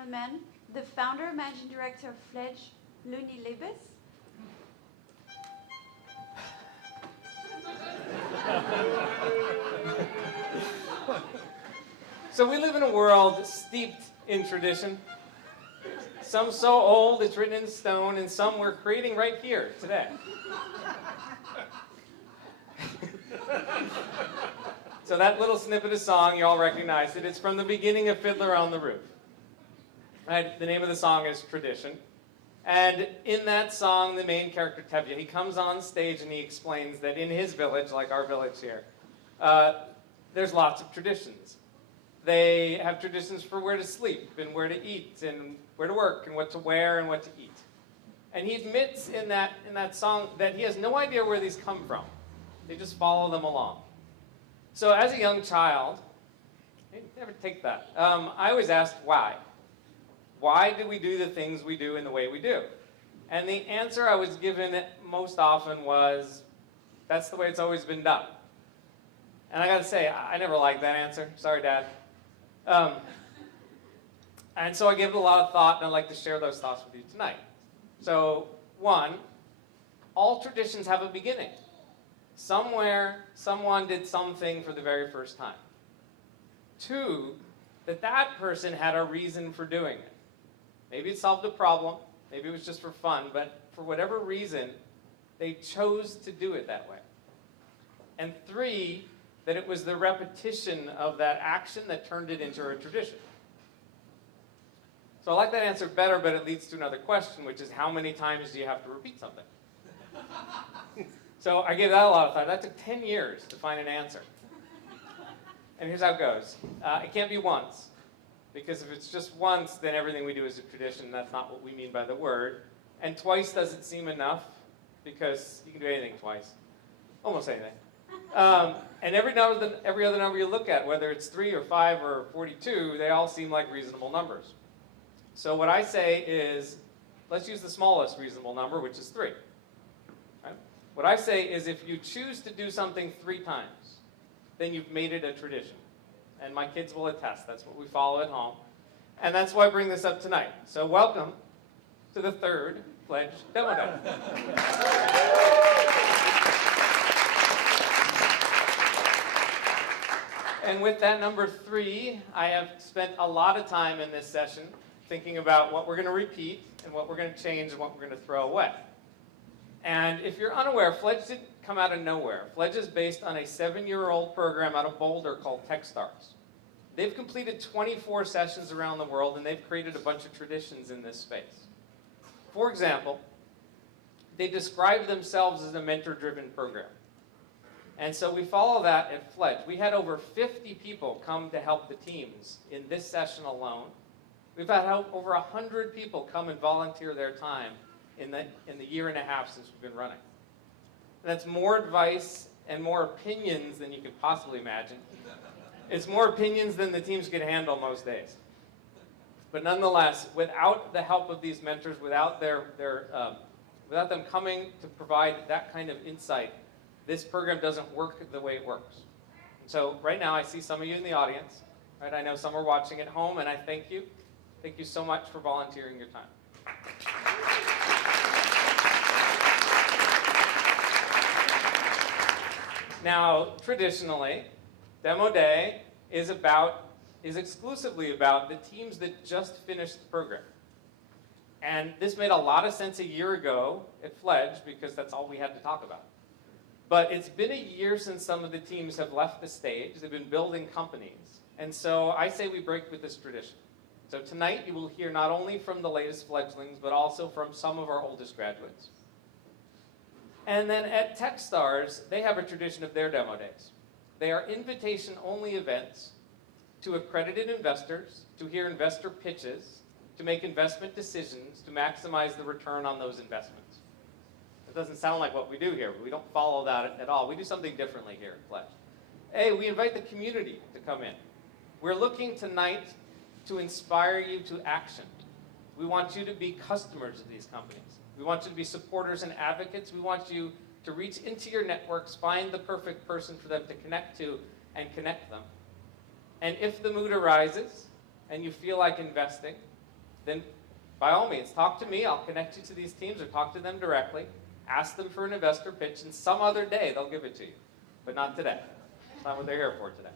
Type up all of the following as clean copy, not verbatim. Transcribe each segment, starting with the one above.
gentlemen, the founder, managing director of Fledge, Looney Libis. So we live in a world steeped in tradition. Some so old it's written in stone, and some we're creating right here today. So that little snippet of song, you all recognize it. It's from the beginning of Fiddler on the Roof. Right? The name of the song is Tradition. And in that song, the main character, Tevye, he comes on stage and he explains that in his village, like our village here, there's lots of traditions. They have traditions for where to sleep and where to eat and where to work and what to wear and what to eat. And he admits in that song that he has no idea where these come from. They just follow them along. So as a young child, never take that. I always asked why. Why do we do the things we do in the way we do? And the answer I was given most often was, that's the way it's always been done. And I got to say, I never liked that answer. Sorry, Dad. And so I gave it a lot of thought, and I'd like to share those thoughts with you tonight. So, one, all traditions have a beginning. Somewhere, someone did something for the very first time. Two, that person had a reason for doing it. Maybe it solved a problem, maybe it was just for fun, but for whatever reason, they chose to do it that way. And three, that it was the repetition of that action that turned it into a tradition. So I like that answer better, but it leads to another question, which is how many times do you have to repeat something? So I gave that a lot of thought. That took 10 years to find an answer. And here's how it goes. It can't be once, because if it's just once, then everything we do is a tradition. That's not what we mean by the word. And twice doesn't seem enough, because you can do anything twice. Almost anything. And every other number you look at, whether it's 3 or 5 or 42, they all seem like reasonable numbers. So what I say is, let's use the smallest reasonable number, which is 3. Right? What I say is if you choose to do something 3 times, then you've made it a tradition. And my kids will attest. That's what we follow at home. And that's why I bring this up tonight. So welcome to the 3rd Fledge Demo Day. And with that number 3, I have spent a lot of time in this session thinking about what we're going to repeat and what we're going to change and what we're going to throw away. And if you're unaware, Fledge didn't come out of nowhere. Fledge is based on a 7-year-old program out of Boulder called Techstars. They've completed 24 sessions around the world, and they've created a bunch of traditions in this space. For example, they describe themselves as a mentor-driven program. And so we follow that at Fledge. We had over 50 people come to help the teams in this session alone. We've had over 100 people come and volunteer their time in the year and a half since we've been running. And that's more advice and more opinions than you could possibly imagine. It's more opinions than the teams could handle most days. But nonetheless, without the help of these mentors, without without them coming to provide that kind of insight, this program doesn't work the way it works. And so right now, I see some of you in the audience. Right? I know some are watching at home, and I thank you. Thank you so much for volunteering your time. Now, traditionally, Demo Day is exclusively about the teams that just finished the program. And this made a lot of sense a year ago at Fledge, because that's all we had to talk about. But it's been a year since some of the teams have left the stage. They've been building companies. And so I say we break with this tradition. So tonight you will hear not only from the latest fledglings, but also from some of our oldest graduates. And then at Techstars, they have a tradition of their demo days. They are invitation-only events to accredited investors, to hear investor pitches, to make investment decisions, to maximize the return on those investments. It doesn't sound like what we do here, but we don't follow that at all. We do something differently here at Fledge. Hey, we invite the community to come in. We're looking tonight to inspire you to action. We want you to be customers of these companies. We want you to be supporters and advocates. We want you to reach into your networks, find the perfect person for them to connect to, and connect them. And if the mood arises, and you feel like investing, then by all means, talk to me. I'll connect you to these teams or talk to them directly. Ask them for an investor pitch, and some other day they'll give it to you, but not today. It's not what they're here for today.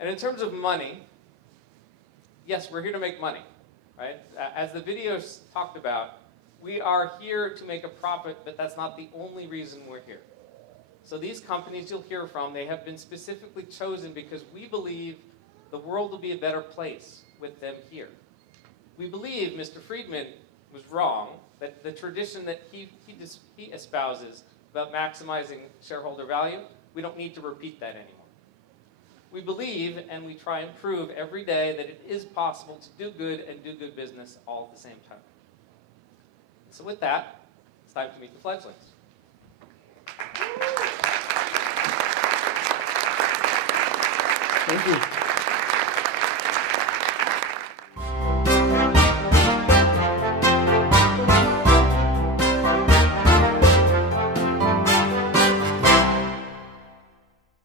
And in terms of money, yes, we're here to make money, right? As the videos talked about, we are here to make a profit, but that's not the only reason we're here. So these companies you'll hear from, they have been specifically chosen because we believe the world will be a better place with them here. We believe Mr. Friedman was wrong, that the tradition that he espouses about maximizing shareholder value, we don't need to repeat that anymore. We believe, and we try and prove every day, that it is possible to do good and do good business all at the same time. So with that, it's time to meet the fledglings. Thank you.